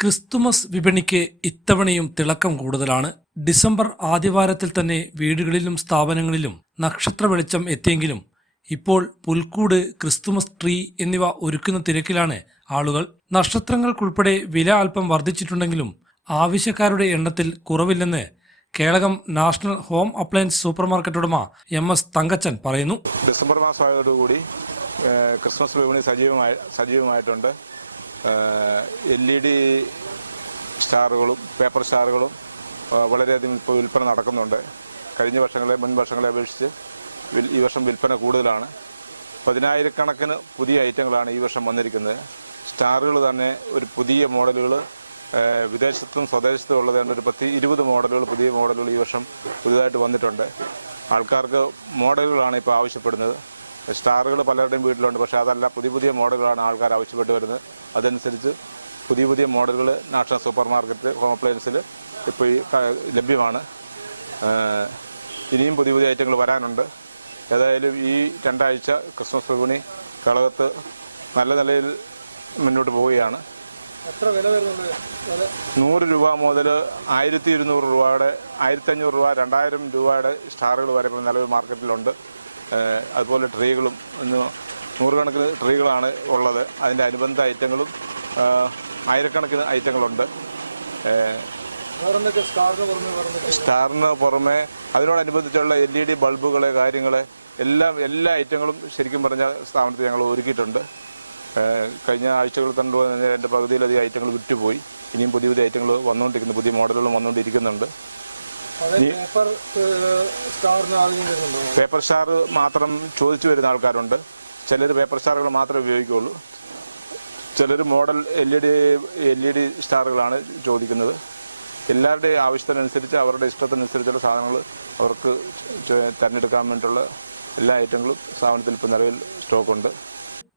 Christmas വിപണിക്ക് ഇത്തവണയും തിളക്കം കൂടുതലാണ്. ഡിസംബർ ആദ്യവാരത്തിൽ തന്നെ വീടുകളിലും സ്ഥാപനങ്ങളിലും നക്ഷത്ര വെളിച്ചം എത്തിയെങ്കിലും ഇപ്പോൾ പുൽക്കൂട് ക്രിസ്തുമസ് ട്രീ എന്നിവ ഒരുക്കുന്ന തിരക്കിലാണ് ആളുകൾ. നക്ഷത്രങ്ങൾക്കുൾപ്പെടെ വില അല്പം വർദ്ധിച്ചിട്ടുണ്ടെങ്കിലും ആവശ്യക്കാരുടെ എണ്ണത്തിൽ കുറവില്ലെന്ന് Kelakam national home appliance supermarket ഉടമ എം എസ് തങ്കച്ചൻ പറയുന്നു. ഡിസംബർ മാസമായതോടുകൂടി ക്രിസ്മസ് വിപണി സജീവമായി സജീവമായിട്ടുണ്ട്. എൽ ഇ ഡി സ്റ്റാറുകളും പേപ്പർ സ്റ്റാറുകളും വളരെയധികം ഇപ്പോൾ വിൽപ്പന നടക്കുന്നുണ്ട്. കഴിഞ്ഞ വർഷങ്ങളെ മുൻ വർഷങ്ങളെ അപേക്ഷിച്ച് ഈ വർഷം വിൽപ്പന കൂടുതലാണ്. പതിനായിരക്കണക്കിന് പുതിയ ഐറ്റങ്ങളാണ് ഈ വർഷം വന്നിരിക്കുന്നത്. സ്റ്റാറുകൾ തന്നെ ഒരു പുതിയ മോഡലുകൾ വിദേശത്തും സ്വദേശത്തും ഉള്ളത് ഒരു പത്ത് ഇരുപത് മോഡലുകൾ പുതിയ മോഡലുകൾ ഈ വർഷം പുതിയതായിട്ട് വന്നിട്ടുണ്ട്. ആൾക്കാർക്ക് മോഡലുകളാണ് ഇപ്പോൾ ആവശ്യപ്പെടുന്നത്. സ്റ്റാറുകൾ പലരുടെയും വീട്ടിലുണ്ട്. പക്ഷേ അതല്ല പുതിയ പുതിയ മോഡലുകളാണ് ആൾക്കാർ ആവശ്യപ്പെട്ട് വരുന്നത്. അതനുസരിച്ച് പുതിയ പുതിയ മോഡലുകൾ നാഷണൽ സൂപ്പർ മാർക്കറ്റ് ഹോം അപ്ലയൻസിൽ ഇപ്പോൾ ഈ ലഭ്യമാണ്. ഇനിയും പുതിയ പുതിയ ഐറ്റങ്ങൾ വരാനുണ്ട്. ഏതായാലും ഈ രണ്ടാഴ്ച ക്രിസ്മസ് വിപണി കളകത്ത് നല്ല നിലയിൽ മുന്നോട്ട് പോവുകയാണ്. നൂറ് രൂപ മുതൽ ആയിരത്തി ഇരുന്നൂറ് രൂപയുടെ ആയിരത്തി അഞ്ഞൂറ് രൂപ രണ്ടായിരം രൂപയുടെ സ്റ്റാറുകൾ വരെ നിലവിൽ മാർക്കറ്റിലുണ്ട്. അതുപോലെ ട്രീകളും ഇന്ന് നൂറുകണക്കിന് ട്രീകളാണ് ഉള്ളത്. അതിന്റെ അനുബന്ധ ഐറ്റങ്ങളും ആയിരക്കണക്കിന് ഐറ്റങ്ങളുണ്ട്. സ്റ്റാറിന് പുറമെ അതിനോടനുബന്ധിച്ചുള്ള എൽ ഇ ഡി ബൾബുകൾ കാര്യങ്ങൾ എല്ലാം എല്ലാ ഐറ്റങ്ങളും ശരിക്കും പറഞ്ഞ സ്ഥാപനത്തിൽ ഞങ്ങൾ ഒരുക്കിയിട്ടുണ്ട്. കഴിഞ്ഞ ആഴ്ചകളിൽ തന്നെ എന്റെ പകുതിയിലധികം ഐറ്റങ്ങൾ വിറ്റുപോയി. ഇനിയും പുതിയ പുതിയ ഐറ്റങ്ങൾ വന്നുകൊണ്ടിരിക്കുന്നു പുതിയ മോഡലുകളും വന്നുകൊണ്ടിരിക്കുന്നുണ്ട്. പേപ്പർ സ്റ്റാർ മാത്രം ചോദിച്ചു വരുന്ന ആൾക്കാരുണ്ട്. ചിലർ പേപ്പർ സ്റ്റാറുകൾ മാത്രമേ ഉപയോഗിക്കുള്ളൂ ചിലർ model L E D L E D സ്റ്റാറുകളാണ് ചോദിക്കുന്നത്. എല്ലാവരുടെയും ആവശ്യത്തിനനുസരിച്ച് അവരുടെ ഇഷ്ടത്തിനനുസരിച്ചുള്ള സാധനങ്ങൾ അവർക്ക് തിരഞ്ഞെടുക്കാൻ വേണ്ടിയിട്ടുള്ള എല്ലാ ഐറ്റങ്ങളും സ്ഥാപനത്തിൽ ഇപ്പോൾ നിലവിൽ സ്റ്റോക്കുണ്ട്.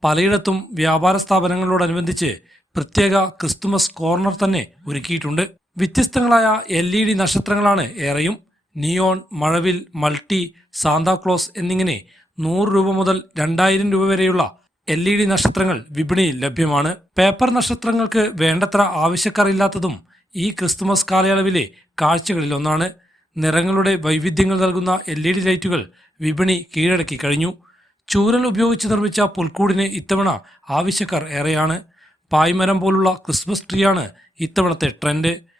പലയിടത്തും വ്യാപാര സ്ഥാപനങ്ങളോടനുബന്ധിച്ച് പ്രത്യേക ക്രിസ്തുമസ് കോർണർ തന്നെ ഒരുക്കിയിട്ടുണ്ട്. വ്യത്യസ്തങ്ങളായ എൽ ഇ ഡി നക്ഷത്രങ്ങളാണ് ഏറെയും. നിയോൺ മഴവിൽ മൾട്ടി സാന്താക്ലോസ് എന്നിങ്ങനെ നൂറ് രൂപ മുതൽ രണ്ടായിരം രൂപ വരെയുള്ള എൽ ഇ ഡി നക്ഷത്രങ്ങൾ വിപണിയിൽ ലഭ്യമാണ്. പേപ്പർ നക്ഷത്രങ്ങൾക്ക് വേണ്ടത്ര ആവശ്യക്കാർ ഇല്ലാത്തതും ഈ ക്രിസ്തുമസ് കാലയളവിലെ കാഴ്ചകളിൽ ഒന്നാണ്. നിറങ്ങളുടെ വൈവിധ്യങ്ങൾ നൽകുന്ന എൽ ഇ ഡി ലൈറ്റുകൾ വിപണി കീഴടക്കി കഴിഞ്ഞു. ചൂരൽ ഉപയോഗിച്ച് നിർമ്മിച്ച പുൽക്കൂടിന് ഇത്തവണ ആവശ്യക്കാർ ഏറെയാണ്. പായ്മരം പോലുള്ള ക്രിസ്മസ് ട്രീയാണ് ഇത്തവണത്തെ ട്രെൻഡ്.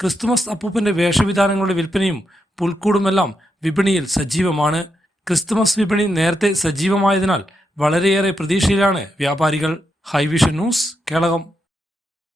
ക്രിസ്തുമസ് അപ്പൂപ്പന്റെ വേഷവിധാനങ്ങളുടെ വിൽപ്പനയും പുൽക്കൂടുമെല്ലാം വിപണിയിൽ സജീവമാണ്. ക്രിസ്തുമസ് വിപണി നേരത്തെ സജീവമായതിനാൽ വളരെയേറെ പ്രതീക്ഷയിലാണ് വ്യാപാരികൾ. Hivision news Kelakam.